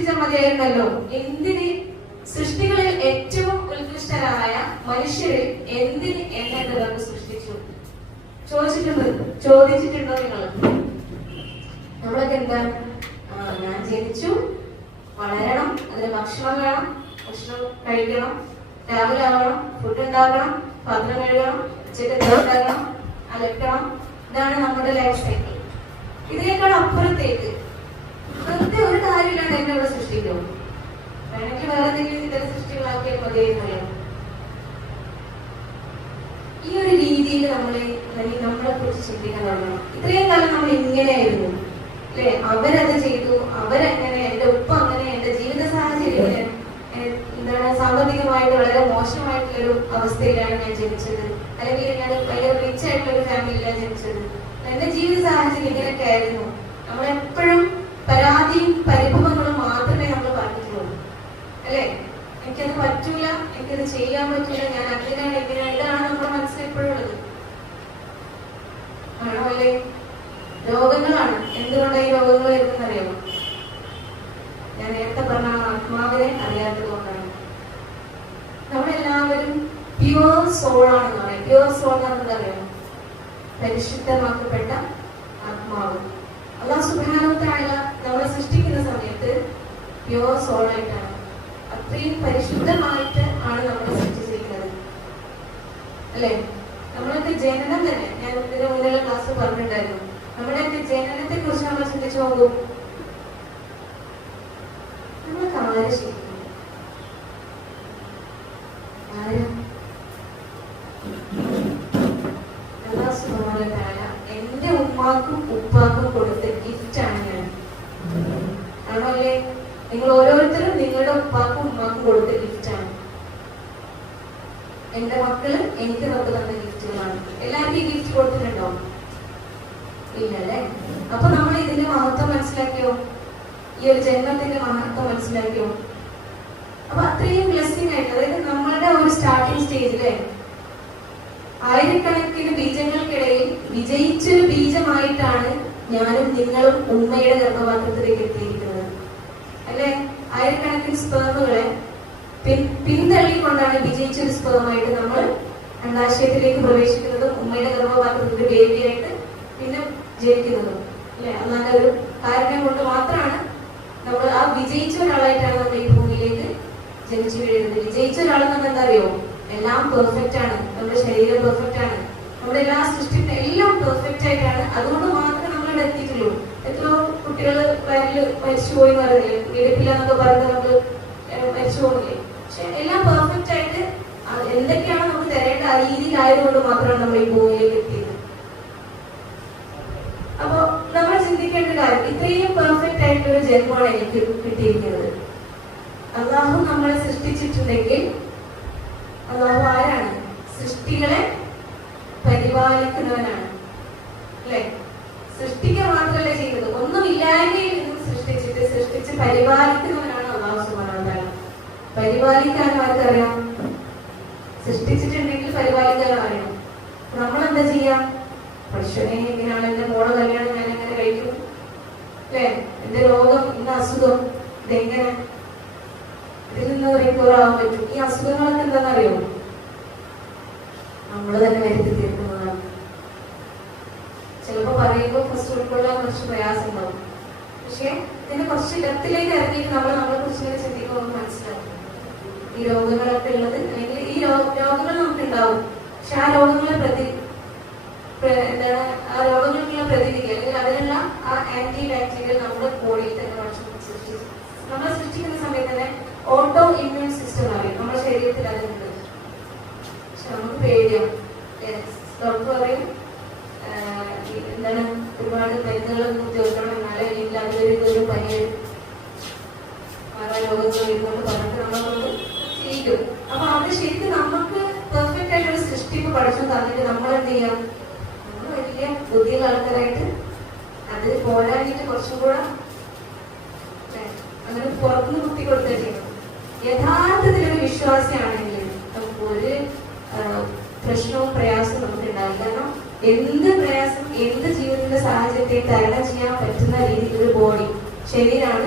സൃഷ്ടിച്ചാൽ മതിയായിരുന്നല്ലോ. എന്തിന് സൃഷ്ടികളിൽ ഏറ്റവും ഉത്കൃഷ്ടരായ മനുഷ്യരിൽ എന്തിന് എന്നെ നമുക്ക് സൃഷ്ടിച്ചു? ചോദിച്ചിട്ടുണ്ടോ നിങ്ങൾ? നമ്മളൊക്കെ എന്താ, ഞാൻ ജനിച്ചു, വളരണം, അതിന് ഭക്ഷണം വേണം, ഭക്ഷണം കഴിക്കണം, രാവിലെ ആവണം, ഫുഡ് ഉണ്ടാക്കണം, പാത്രം കഴുകണം, ഉച്ചയ്ക്ക് ഉണ്ടാക്കണം, അലക്കണം. ഇതാണ് നമ്മുടെ ലൈഫ് സൈക്കിൾ. ഇതിനേക്കാൾ അപ്പുറത്തേക്ക് വെറുതെ ഒരു കാര്യമില്ലാണ്ട് എന്നെ ഇവിടെ സൃഷ്ടിക്കും. വേണമെങ്കിൽ വേറെ എന്തെങ്കിലും ഇത്തരം സൃഷ്ടികളാക്കിയാൽ മതിയായിരുന്നല്ലോ. ഈ ഒരു രീതിയിൽ നമ്മളെ കുറിച്ച് ചിന്തിക്കാൻ തുടങ്ങണം. ഇത്രയും കാലം നമ്മൾ ഇങ്ങനെയായിരുന്നു അല്ലെ? അവരത് ചെയ്തു, അവരെങ്ങനെ, എന്റെ ഉപ്പ അങ്ങനെ, എന്റെ ജീവിത സാഹചര്യം എന്താണ്, സാമ്പത്തികമായിട്ട് വളരെ മോശമായിട്ടുള്ളൊരു അവസ്ഥയിലാണ് ഞാൻ ജനിച്ചത്, അല്ലെങ്കിൽ ഞാൻ ഭയങ്കര റിച്ച് ആയിട്ടുള്ള ഫാമിലിയിലാണ് ജനിച്ചത്, എന്റെ ജീവിത സാഹചര്യം ഇങ്ങനെയൊക്കെ ആയിരുന്നു. നമ്മളെപ്പോഴും പരാതിയും പരിഭവങ്ങളും മാത്രമേ നമ്മൾ പറഞ്ഞിട്ടുള്ളൂ അല്ലെ? എനിക്കത് പറ്റൂല, എനിക്കത് ചെയ്യാൻ പറ്റൂല, ഞാൻ അങ്ങനെയാണ് ഇങ്ങനെയാണ്. ഇതാണ് നമ്മുടെ മനസ്സിൽ എപ്പോഴും ഉള്ളത്. ആണോ അല്ലേ? രോഗങ്ങളാണ്. എന്തുകൊണ്ടാണ് ഈ രോഗങ്ങൾ വരുന്നത് അറിയാമോ? ഞാൻ നേരത്തെ പറഞ്ഞ ആത്മാവിനെ അറിയാത്തത് കൊണ്ടാണ്. നമ്മളെല്ലാവരും പ്യുവർ സോൾ ആണെന്ന് പറയാം. പ്യുവർ സോൾ എന്ന് പറഞ്ഞത് അറിയാമോ? പരിശുദ്ധമാക്കപ്പെട്ട ആത്മാവ്. അല്ലാഹു സുബ്ഹാനഹു വ തആല നമ്മളെ സൃഷ്ടിക്കുന്ന സമയത്ത് പ്യുവർ സോൾ ആയിട്ടാണ്, അത്രയും പരിശുദ്ധമായിട്ട് ആണ് നമ്മളെ സൃഷ്ടിച്ചിരിക്കുന്നത് അല്ലെ? നമ്മളൊക്കെ ജനനം തന്നെ, ഞാൻ ഇതിന് മുന്നിലുള്ള ക്ലാസ് പറഞ്ഞിട്ടുണ്ടായിരുന്നു, നമ്മുടെയൊക്കെ ജനനത്തെ കുറിച്ച് നമ്മൾ ചിന്തിച്ചു നോക്കും. നമ്മളൊക്കെ ആരെ ശരിക്കും അല്ലാഹു സുബ്ഹാനഹു വ തആല എന്റെ ഉമ്മാക്കും ഉപ്പാക്കും കൊടുത്ത ഗിഫ്റ്റ് ആണ് ഞാൻ. ആണോ അല്ലേ? നിങ്ങൾ ഓരോരുത്തരും നിങ്ങളുടെ ഉപ്പാക്കും ഉമ്മാക്കും കൊടുത്ത ഗിഫ്റ്റ് ആണ്. എന്റെ മക്കള് എനിക്ക് നമുക്ക് തന്ന ഗിഫ്റ്റുകളാണ്. എല്ലാവർക്കും ഈ ഗിഫ്റ്റ് കൊടുത്തിട്ടുണ്ടോ? ഇല്ലല്ലേ? അപ്പൊ നമ്മൾ ഇതിന്റെ മഹത്വം മനസ്സിലാക്കിയോ? ഈ ഒരു ജന്മത്തിന്റെ മഹത്വം മനസ്സിലാക്കിയോ? അപ്പൊ അത്രയും ബ്ലെസ്സിംഗ് ആയിട്ട്, അതായത് നമ്മളുടെ ഒരു സ്റ്റാർട്ടിങ് സ്റ്റേജിലെ ആയിരക്കണക്കിന് ബീജങ്ങൾക്കിടയിൽ വിജയിച്ചൊരു ബീജമായിട്ടാണ് ഞാനും നിങ്ങളും ഉമ്മയുടെ ഗർഭപാത്രത്തിലേക്ക് എത്തിയിരിക്കുന്നത് അല്ലെ? ആയിരക്കണക്കിന് സ്പേമുകളെ പിന്തള്ളിക്കൊണ്ടാണ് വിജയിച്ചൊരു സ്പേമായിട്ട് നമ്മൾ അണ്ടാശയത്തിലേക്ക് പ്രവേശിക്കുന്നതും ഉമ്മയുടെ ഗർഭപാത്രത്തിന്റെ ബേബിയായിട്ട് പിന്നെ ജനിക്കുന്നതും അല്ലെ? അല്ലാതെ ഒരു കാരണം കൊണ്ട് മാത്രമാണ് നമ്മൾ ആ വിജയിച്ച ഒരാളായിട്ടാണ് നമ്മൾ ഈ ഭൂമിയിലേക്ക് ജനിച്ചു വീഴുന്നത്. വിജയിച്ച ഒരാൾ നമ്മൾ എന്താ അറിയോ? എല്ലാം പെർഫെക്റ്റ് ആണ്, നമ്മുടെ ശരീരം പെർഫെക്റ്റ് ആണ്, നമ്മുടെ എല്ലാ സൃഷ്ടിയും എല്ലാം പെർഫെക്റ്റ് ആയിട്ടാണ്. അതുകൊണ്ട് മാത്രമേ നമ്മളിവിടെ എത്തിയിട്ടുള്ളൂ. എത്രയോ കുട്ടികൾ വയറിൽ മരിച്ചു പോയി എന്ന് പറയുന്നില്ലേ, വീടിപ്പില്ല എന്നൊക്കെ പറയുന്നത് നമ്മൾ മരിച്ചു പോകുന്നില്ലേ? പക്ഷെ എല്ലാം പെർഫെക്റ്റ് ആയിട്ട് എന്തൊക്കെയാണ് നമുക്ക് തരേണ്ട ആ രീതിയിലായതുകൊണ്ട് മാത്രമാണ് നമ്മൾ ഈ ഭൂമിയിലേക്ക് എത്തിയത്. അപ്പൊ നമ്മൾ ചിന്തിക്കേണ്ട കാര്യം, ഇത്രയും പെർഫെക്റ്റ് ആയിട്ടൊരു ജന്മമാണ് എനിക്ക് കിട്ടിയിരിക്കുന്നത്. അള്ളാഹു നമ്മളെ സൃഷ്ടിച്ചിട്ടുണ്ടെങ്കിൽ അള്ളാഹു ആരാണ്? സൃഷ്ടികളെ പരിപാലിക്കുന്നവനാണ് അല്ലെ? സൃഷ്ടിക്കുക മാത്രമല്ല ചെയ്യുന്നത്, ഒന്നും ഇല്ലായ്മയിൽ നിന്ന് സൃഷ്ടിച്ച് പരിപാലിക്കുന്നവനാണ് അള്ളാഹു സുബ്ഹാനഹു വ തആല. പരിപാലിക്കാൻ ആർക്കറിയാം? സൃഷ്ടിച്ചിട്ടുണ്ടെങ്കിൽ പരിപാലിക്കാൻ അറിയണം. നമ്മളെന്താ ചെയ്യാം? പക്ഷേ ഇങ്ങനെയാണ് എന്റെ മോളെ കല്യാണം ഞാൻ എങ്ങനെ കഴിക്കും അല്ലെ? എന്റെ രോഗം, ഇന്ന അസുഖം, ഇതെങ്ങനെ ഇതിൽ നിന്ന് റിക്കവർ ആവാൻ പറ്റും? ഈ അസുഖങ്ങളൊക്കെ എന്താണെന്നറിയോ? നമ്മൾ തന്നെ വരുത്തി തീർക്കുന്നതാണ്. ചിലപ്പോ പറയുമ്പോൾ ഫസ്റ്റ് ഉൾക്കൊള്ളാൻ കുറച്ച് പ്രയാസം ഉണ്ടാവും. പക്ഷെ ഇതിന്റെ കുറച്ച് ഇടത്തിലേക്ക് ഇറങ്ങിയിട്ട് നമ്മളെ കുറിച്ച് ചിന്തിക്കുമ്പോൾ മനസ്സിലാവും ഈ രോഗങ്ങളൊക്കെ ഉള്ളത്, അല്ലെങ്കിൽ ഈ രോഗങ്ങൾ നമുക്ക് ഉണ്ടാവും. പക്ഷെ ആ രോഗങ്ങളെ എന്താണ്, ആ രോഗങ്ങൾക്കുള്ള പ്രതിവിധി അല്ലെങ്കിൽ അതിനുള്ള ആ ആന്റി ബാക്ടീരിയൽ നമ്മുടെ ബോഡിയിൽ തന്നെ നമ്മളെ സൃഷ്ടിക്കുന്ന സമയത്ത് തന്നെ ഓട്ടോ ഇമ്മ്യൂൺ സിസ്റ്റം അറിയും നമ്മുടെ ശരീരത്തിൽ അതുണ്ട്. പക്ഷെ നമുക്ക് പേടിയാണ്. ഡോക്ടർ പറയും എന്താണ്, ഒരുപാട് മരുന്നുകളൊന്നും ചേർക്കണം, എന്നാലേ അല്ലെങ്കിൽ അതൊരു പനിയും പല രോഗങ്ങൾ വരുന്നോണ്ട് പറഞ്ഞിട്ട് നമ്മളൊന്ന് ചെയ്യും. അപ്പൊ അത് ശരിക്കും നമുക്ക് പെർഫെക്റ്റ് ആയിട്ടൊരു സൃഷ്ടിപ്പ് പഠിച്ചു തന്നിട്ട് നമ്മൾ എന്ത് ചെയ്യാം? നമ്മൾ വലിയ ബുദ്ധിയുള്ള ആൾക്കാരായിട്ട് അത് പോരാഞ്ഞിട്ട് കുറച്ചും കൂടെ അങ്ങനെ പുറത്തുനിന്ന് കുത്തി കൊടുത്തേ ചെയ്യണം. യഥാർത്ഥത്തിലൊരു വിശ്വാസിയാണെങ്കിൽ നമുക്ക് ഒരു പ്രശ്നവും പ്രയാസവും നമുക്ക് ഉണ്ടാവില്ല. കാരണം എന്ത് പ്രയാസം, എന്ത് ജീവിതത്തിന്റെ സാഹചര്യത്തെ തരണം ചെയ്യാൻ പറ്റുന്ന രീതിയിലൊരു ബോഡി, ശരീരമാണ്